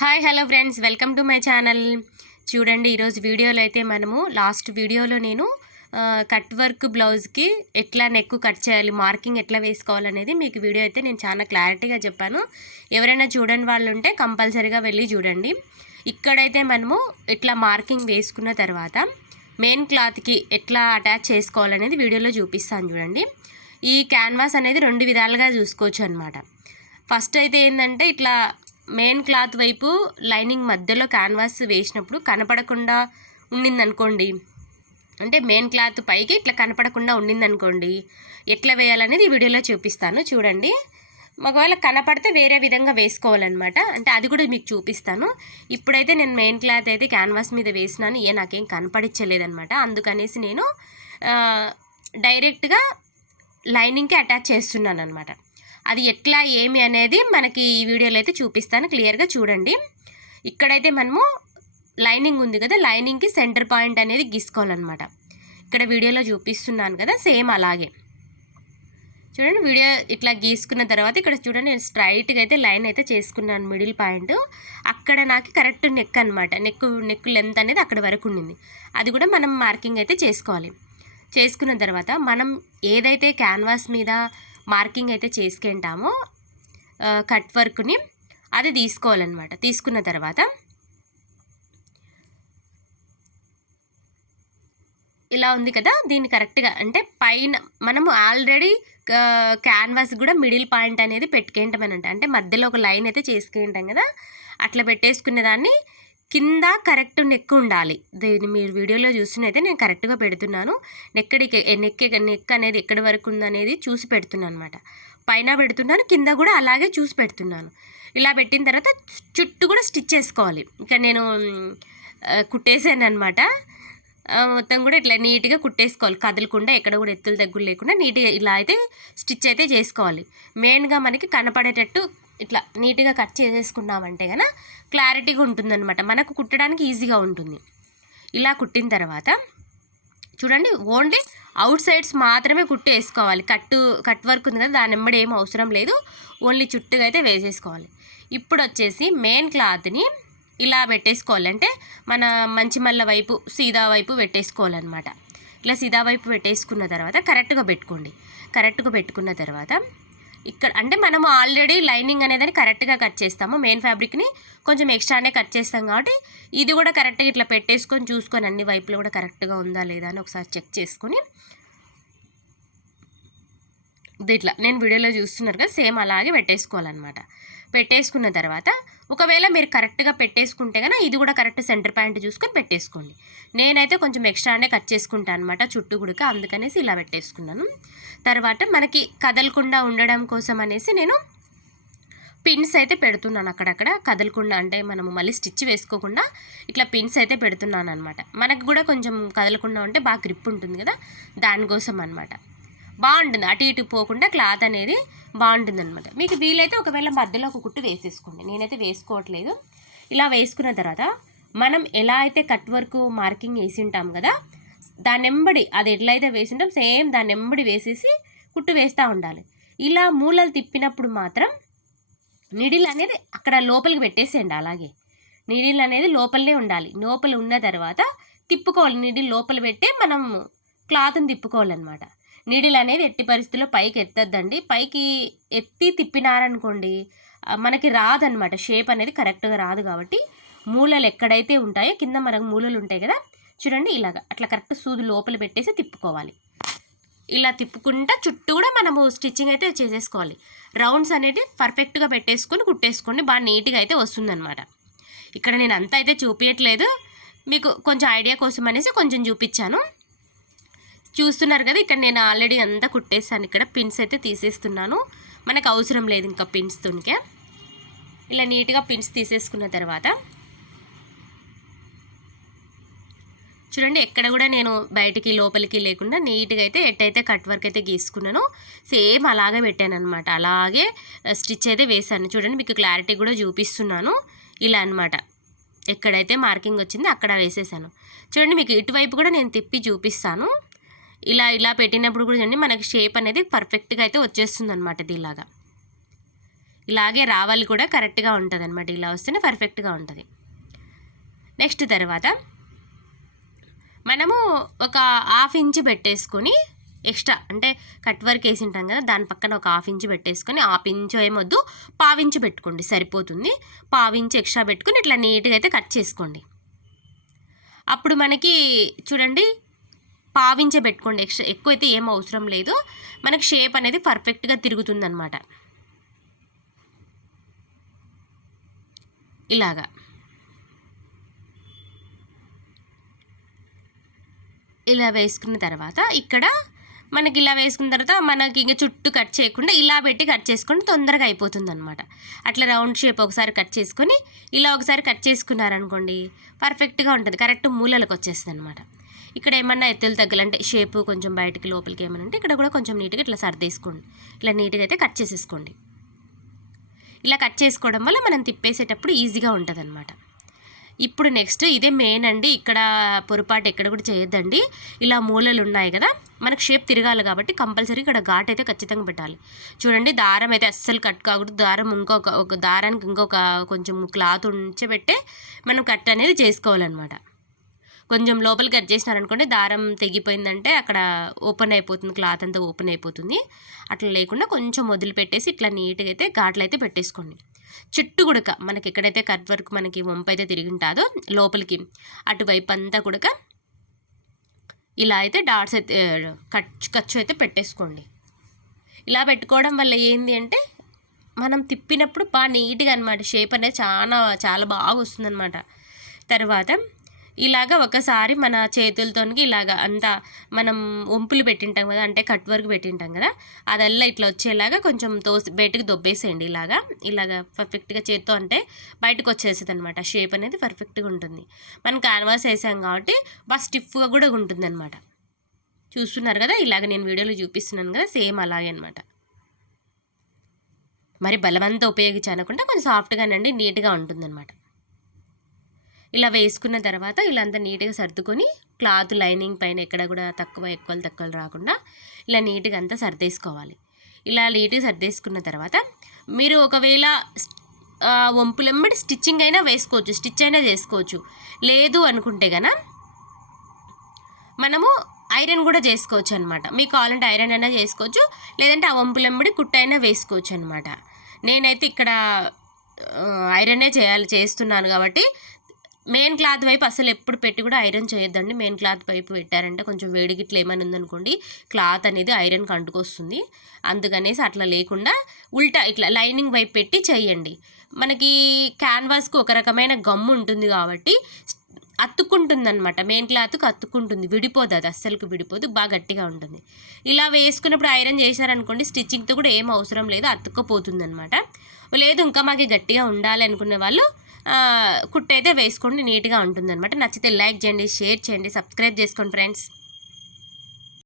Hi hello friends, welcome to my channel. చూడండి, ఈరోజు వీడియోలో అయితే మనము లాస్ట్ వీడియోలో నేను కట్ వర్క్ బ్లౌజ్కి ఎట్లా నెక్ కట్ చేయాలి, మార్కింగ్ ఎట్లా వేసుకోవాలనేది మీకు వీడియో అయితే నేను చాలా క్లారిటీగా చెప్పాను. ఎవరైనా చూడని వాళ్ళు ఉంటే కంపల్సరీగా వెళ్ళి చూడండి. ఇక్కడైతే మనము ఇట్లా మార్కింగ్ వేసుకున్న తర్వాత మెయిన్ క్లాత్కి ఎట్లా అటాచ్ చేసుకోవాలనేది వీడియోలో చూపిస్తాను. చూడండి, ఈ క్యాన్వాస్ అనేది రెండు విధాలుగా చూసుకోవచ్చు అనమాట. ఫస్ట్ అయితే ఏంటంటే ఇట్లా మెయిన్ క్లాత్ వైపు లైనింగ్ మధ్యలో క్యాన్వాస్ వేసినప్పుడు కనపడకుండా ఉండిందనుకోండి, అంటే మెయిన్ క్లాత్ పైకి ఇట్లా కనపడకుండా ఉండిందనుకోండి, ఎట్లా వేయాలనేది ఈ వీడియోలో చూపిస్తాను. చూడండి, ఒకవేళ కనపడితే వేరే విధంగా వేసుకోవాలన్నమాట. అంటే అది కూడా మీకు చూపిస్తాను. ఇప్పుడైతే నేను మెయిన్ క్లాత్ అయితే క్యాన్వాస్ మీద వేసినాను, నాకేం కనపడించలేదన్నమాట. అందుకనేసి నేను డైరెక్ట్గా లైనింగ్కి అటాచ్ చేస్తున్నాను అనమాట. అది ఎట్లా ఏమి అనేది మనకి ఈ వీడియోలో అయితే చూపిస్తాను, క్లియర్గా చూడండి. ఇక్కడైతే మనము లైనింగ్ ఉంది కదా, లైనింగ్కి సెంటర్ పాయింట్ అనేది గీసుకోవాలన్నమాట. ఇక్కడ వీడియోలో చూపిస్తున్నాను కదా, సేమ్ అలాగే చూడండి. వీడియో ఇట్లా గీసుకున్న తర్వాత ఇక్కడ చూడండి, నేను స్ట్రైట్గా అయితే లైన్ అయితే చేసుకున్నాను. మిడిల్ పాయింట్ అక్కడ నాకు కరెక్ట్ నెక్ అనమాట. నెక్ లెంత్ అనేది అక్కడ వరకు ఉండింది. అది కూడా మనం మార్కింగ్ అయితే చేసుకోవాలి. చేసుకున్న తర్వాత మనం ఏదైతే క్యాన్వాస్ మీద మార్కింగ్ అయితే చేసుకుంటామో కట్ వర్క్ని, అది తీసుకోవాలన్నమాట. తీసుకున్న తర్వాత ఇలా ఉంది కదా, దీన్ని కరెక్ట్గా అంటే పైన మనము ఆల్రెడీ క్యాన్వాస్ కూడా మిడిల్ పాయింట్ అనేది పెట్టుకుంటామనంట. అంటే మధ్యలో ఒక లైన్ అయితే చేసుకుంటాం కదా, అట్లా పెట్టేసుకునే దాన్ని కింద కరెక్ట్ నెక్ ఉండాలి. దీన్ని మీరు వీడియోలో చూస్తున్నైతే నేను కరెక్ట్గా పెడుతున్నాను. నెక్ అనేది ఎక్కడి వరకు ఉందనేది చూసి పెడుతున్నాను అనమాట. పైన పెడుతున్నాను, కింద కూడా అలాగే చూసి పెడుతున్నాను. ఇలా పెట్టిన తర్వాత చుట్టూ కూడా స్టిచ్ చేసుకోవాలి. ఇక నేను కుట్టేసాను అనమాట. మొత్తం కూడా ఇట్లా నీట్గా కుట్టేసుకోవాలి, కదలకుండా, ఎక్కడ కూడా ఎత్తులు దగ్గులు లేకుండా నీట్గా ఇలా అయితే స్టిచ్ అయితే చేసుకోవాలి. మెయిన్గా మనకి కనపడేటట్టు ఇట్లా నీట్గా కట్ చేసేసుకున్నామంటే కనుక క్లారిటీగా ఉంటుందన్నమాట, మనకు కుట్టడానికి ఈజీగా ఉంటుంది. ఇలా కుట్టిన తర్వాత చూడండి, ఓన్లీ అవుట్ సైడ్స్ మాత్రమే కుట్టి వేసుకోవాలి. కట్ వర్క్ ఉంది కదా, దాని వెంబడి ఏం అవసరం లేదు, ఓన్లీ చుట్టుగా అయితే వేసేసుకోవాలి. ఇప్పుడు వచ్చేసి మెయిన్ క్లాత్ని ఇలా పెట్టేసుకోవాలి. అంటే మన మంచి మల్ల వైపు సీదా వైపు పెట్టేసుకోవాలన్నమాట. ఇలా సీదా వైపు పెట్టేసుకున్న తర్వాత కరెక్ట్గా పెట్టుకోండి. కరెక్ట్గా పెట్టుకున్న తర్వాత ఇక్కడ అంటే మనము ఆల్రెడీ లైనింగ్ అనేదని కరెక్ట్గా కట్ చేస్తాము. మెయిన్ ఫ్యాబ్రిక్ని కొంచెం ఎక్స్ట్రానే కట్ చేస్తాం కాబట్టి ఇది కూడా కరెక్ట్గా ఇట్లా పెట్టేసుకొని చూసుకొని అన్ని వైపులు కూడా కరెక్ట్గా ఉందా లేదా అని ఒకసారి చెక్ చేసుకొని ఇట్లా నేను వీడియోలో చూస్తున్నారు కదా, సేమ్ అలాగే పెట్టేసుకోవాలన్నమాట. పెట్టేసుకున్న తర్వాత ఒకవేళ మీరు కరెక్ట్గా పెట్టేసుకుంటే కనుక ఇది కూడా కరెక్ట్ సెంటర్ పాయింట్ చూసుకొని పెట్టేసుకోండి. నేనైతే కొంచెం ఎక్స్ట్రానే కట్ చేసుకుంటాను అనమాట చుట్టూ గుడిక, అందుకనేసి ఇలా పెట్టేసుకున్నాను. తర్వాత మనకి కదలకుండా ఉండడం కోసం అనేసి నేను పిన్స్ అయితే పెడుతున్నాను అక్కడక్కడ, కదలకుండా అంటే మనము మళ్ళీ స్టిచ్ వేసుకోకుండా ఇట్లా పిన్స్ అయితే పెడుతున్నాను అనమాట. మనకు కూడా కొంచెం కదలకుండా ఉంటే బాగా గ్రిప్ ఉంటుంది కదా, దానికోసం అనమాట. బాగుంటుంది, అటు ఇటు పోకుండా క్లాత్ అనేది బాగుంటుంది అనమాట. మీకు వీలైతే ఒకవేళ మధ్యలో ఒక కుట్టు వేసేసుకోండి, నేనైతే వేసుకోవట్లేదు. ఇలా వేసుకున్న తర్వాత మనం ఎలా అయితే కట్ వర్క్ మార్కింగ్ వేసి ఉంటాం కదా, దాని వెంబడి అది ఎట్లా అయితే వేసి ఉంటాం సేమ్ దాని వెంబడి వేసేసి కుట్టు వేస్తూ ఉండాలి. ఇలా మూలలు తిప్పినప్పుడు మాత్రం నీడిల్ అనేది అక్కడ లోపలికి పెట్టేసేయండి. అలాగే నీడిల్ అనేది లోపలనే ఉండాలి. లోపల ఉన్న తర్వాత తిప్పుకోవాలి. నీడిల్ లోపల పెట్టే మనం క్లాత్ని తిప్పుకోవాలన్నమాట. నీడిల్ అనేది ఎట్టి పరిస్థితుల్లో పైకి ఎత్తద్దండి. పైకి ఎత్తి తిప్పినారనుకోండి మనకి రాదనమాట, షేప్ అనేది కరెక్ట్గా రాదు. కాబట్టి మూలలు ఎక్కడైతే ఉంటాయో కింద మనకు మూలలు ఉంటాయి కదా, చూడండి ఇలాగ అట్లా కరెక్ట్ సూది లోపల పెట్టేసి తిప్పుకోవాలి. ఇలా తిప్పుకుంటా చుట్టూ కూడా మనము స్టిచ్చింగ్ అయితే చేసేసుకోవాలి. రౌండ్స్ అనేది పర్ఫెక్ట్గా పెట్టేసుకొని కుట్టేసుకోండి, బాగా నీట్గా అయితే వస్తుందన్నమాట. ఇక్కడ నేను అంతా అయితే చూపించట్లేదు, మీకు కొంచెం ఐడియా కోసం అనేసి కొంచెం చూపించాను. చూస్తున్నారు కదా, ఇక్కడ నేను ఆల్రెడీ అంతా కుట్టేసాను. ఇక్కడ పిన్స్ అయితే తీసేస్తున్నాను, మనకు అవసరం లేదు ఇంకా పిన్స్ తోనికే. ఇలా నీట్గా పిన్స్ తీసేసుకున్న తర్వాత చూడండి, ఎక్కడ కూడా నేను బయటికి లోపలికి లేకుండా నీట్గా అయితే ఎట్టయితే కట్ వర్క్ అయితే గీసుకున్నాను సేమ్ అలాగే పెట్టాను అనమాట. అలాగే స్టిచ్ అయితే వేసాను. చూడండి, మీకు క్లారిటీ కూడా చూపిస్తున్నాను. ఇలా అనమాట, ఎక్కడైతే మార్కింగ్ వచ్చిందో అక్కడ వేసేసాను. చూడండి, మీకు ఇటువైపు కూడా నేను తిప్పి చూపిస్తాను. ఇలా పెట్టినప్పుడు కూడా చూడండి, మనకి షేప్ అనేది పర్ఫెక్ట్గా అయితే వచ్చేస్తుంది అనమాట. ఇలాగా ఇలాగే రావాలి కూడా కరెక్ట్గా ఉంటుంది అనమాట. ఇలా వస్తేనే పర్ఫెక్ట్గా ఉంటుంది. నెక్స్ట్ తర్వాత మనము ఒక 1/2 ఇంచ్ పెట్టేసుకొని ఎక్స్ట్రా అంటే కట్ వర్క్ వేసి ఉంటాం కదా, దాని పక్కన ఒక 1/2 ఇంచ్ పెట్టేసుకొని, 1/2 ఇంచ్ ఏమొద్దు 1/4 ఇంచ్ పెట్టుకోండి సరిపోతుంది. 1/4 ఇంచ్ ఎక్స్ట్రా పెట్టుకొని ఇట్లా నీట్గా అయితే కట్ చేసుకోండి. అప్పుడు మనకి చూడండి 1/4 ఇంచే పెట్టుకోండి, ఎక్స్ట్రా ఎక్కువ అయితే ఏం అవసరం లేదు. మనకి షేప్ అనేది పర్ఫెక్ట్గా తిరుగుతుందన్నమాట. ఇలాగా ఇలా వేసుకున్న తర్వాత ఇక్కడ మనకి ఇలా వేసుకున్న తర్వాత మనకి ఇంకా చుట్టూ కట్ చేయకుండా ఇలా పెట్టి కట్ చేసుకుంటే తొందరగా అయిపోతుంది అనమాట. అట్లా రౌండ్ షేప్ ఒకసారి కట్ చేసుకొని ఇలా ఒకసారి కట్ చేసుకున్నారనుకోండి పర్ఫెక్ట్గా ఉంటుంది, కరెక్ట్ మూలలకు వచ్చేస్తుంది అనమాట. ఇక్కడ ఏమన్నా ఎత్తులు తగ్గాలంటే షేపు కొంచెం బయటికి లోపలికి ఏమన్నా అంటే ఇక్కడ కూడా కొంచెం నీట్గా ఇట్లా సర్దేసుకోండి. ఇలా నీట్గా అయితే కట్ చేసేసుకోండి. ఇలా కట్ చేసుకోవడం వల్ల మనం తిప్పేసేటప్పుడు ఈజీగా ఉంటుంది అనమాట. ఇప్పుడు నెక్స్ట్ ఇదే మెయిన్ అండి, ఇక్కడ పొరపాటు ఎక్కడ కూడా చేయొద్దండి. ఇలా మూలలు ఉన్నాయి కదా, మనకు షేప్ తిరగాలి కాబట్టి కంపల్సరీ ఇక్కడ ఘాట్ అయితే ఖచ్చితంగా పెట్టాలి. చూడండి దారం అయితే అస్సలు కట్ కాకూడదు. దారం ఒక దారానికి ఇంకొక కొంచెం క్లాత్ ఉంచబెట్టే మనం కట్ అనేది చేసుకోవాలన్నమాట. కొంచెం లోపలికి కట్ చేసినారనుకోండి దారం తెగిపోయిందంటే అక్కడ ఓపెన్ అయిపోతుంది, క్లాత్ అంతా ఓపెన్ అయిపోతుంది. అట్లా లేకుండా కొంచెం వదిలిపెట్టేసి ఇట్లా నీట్గా అయితే ఘాట్లు అయితే పెట్టేసుకోండి. చుట్టూ గుడక మనకి ఎక్కడైతే కట్ వర్క్ మనకి వంపు అయితే తిరిగి ఉంటుందో లోపలికి అటువైపు అంతా కూడా ఇలా అయితే డాట్స్ అయితే ఖర్చు అయితే పెట్టేసుకోండి. ఇలా పెట్టుకోవడం వల్ల ఏంటి అంటే మనం తిప్పినప్పుడు బాగా నీట్గా అనమాట షేప్ అనేది చాలా బాగా వస్తుందన్నమాట. తర్వాత ఇలాగ ఒకసారి మన చేతులతోనికి ఇలాగ అంతా మనం వంపులు పెట్టింటాం కదా, అంటే కట్ వర్క్ పెట్టింటాం కదా, అదల్లా ఇట్లా వచ్చేలాగా కొంచెం బయటకు దొబ్బేసేయండి. ఇలాగ పర్ఫెక్ట్గా చేత్తో అంటే బయటకు వచ్చేసేది అనమాట. షేప్ అనేది పర్ఫెక్ట్గా ఉంటుంది. మనం క్యాన్వాస్ వేసాం కాబట్టి బాగా స్టిఫ్గా కూడా ఉంటుంది అనమాట. చూస్తున్నారు కదా, ఇలాగ నేను వీడియోలో చూపిస్తున్నాను కదా, సేమ్ అలాగే అనమాట. మరి బలవంతా ఉపయోగించకుండా కొంచెం సాఫ్ట్గానండి నీట్గా ఉంటుందన్నమాట. ఇలా వేసుకున్న తర్వాత ఇలా అంతా నీట్గా సర్దుకొని క్లాత్ లైనింగ్ పైన ఎక్కడ కూడా ఎక్కువలు రాకుండా ఇలా నీట్గా అంతా సర్దేసుకోవాలి. ఇలా నీట్గా సర్దేసుకున్న తర్వాత మీరు ఒకవేళ వంపులెమ్మడి స్టిచ్చింగ్ అయినా వేసుకోవచ్చు, స్టిచ్ అయినా చేసుకోవచ్చు. లేదు అనుకుంటే కనుక మనము ఐరన్ కూడా చేసుకోవచ్చు అనమాట. మీకు కావాలంటే ఐరన్ అయినా చేసుకోవచ్చు, లేదంటే ఆ వంపులెమ్మడి కుట్టైనా వేసుకోవచ్చు అనమాట. నేనైతే ఇక్కడ ఐరనే చేస్తున్నాను కాబట్టి మెయిన్ క్లాత్ వైపు అసలు ఎప్పుడు పెట్టి కూడా ఐరన్ చేయొద్దండి. మెయిన్ క్లాత్ వైపు పెట్టారంటే కొంచెం వేడిగిట్లు ఏమైనా ఉందనుకోండి క్లాత్ అనేది ఐరన్కి అంటుకొస్తుంది. అందుకనేసి అట్లా లేకుండా ఉల్టా ఇట్లా లైనింగ్ వైపు పెట్టి చేయండి. మనకి క్యాన్వాస్కి ఒక రకమైన గమ్ము ఉంటుంది కాబట్టి అతుక్కుంటుంది అనమాట. మెయిన్ క్లాత్కి అతుక్కుంటుంది, విడిపోదు, అది అస్సలుకు విడిపోదు, బాగా గట్టిగా ఉంటుంది. ఇలా వేసుకున్నప్పుడు ఐరన్ చేశారనుకోండి స్టిచ్చింగ్తో కూడా ఏం అవసరం లేదు, అతుక్కపోతుంది అనమాట. లేదు ఇంకా మాకు గట్టిగా ఉండాలి అనుకునే వాళ్ళు కుట్టయితే వేసుకోండి, నీట్గా ఉంటుందన్నమాట. నచ్చితే లైక్ చేయండి, షేర్ చేయండి, సబ్స్క్రైబ్ చేసుకోండి ఫ్రెండ్స్.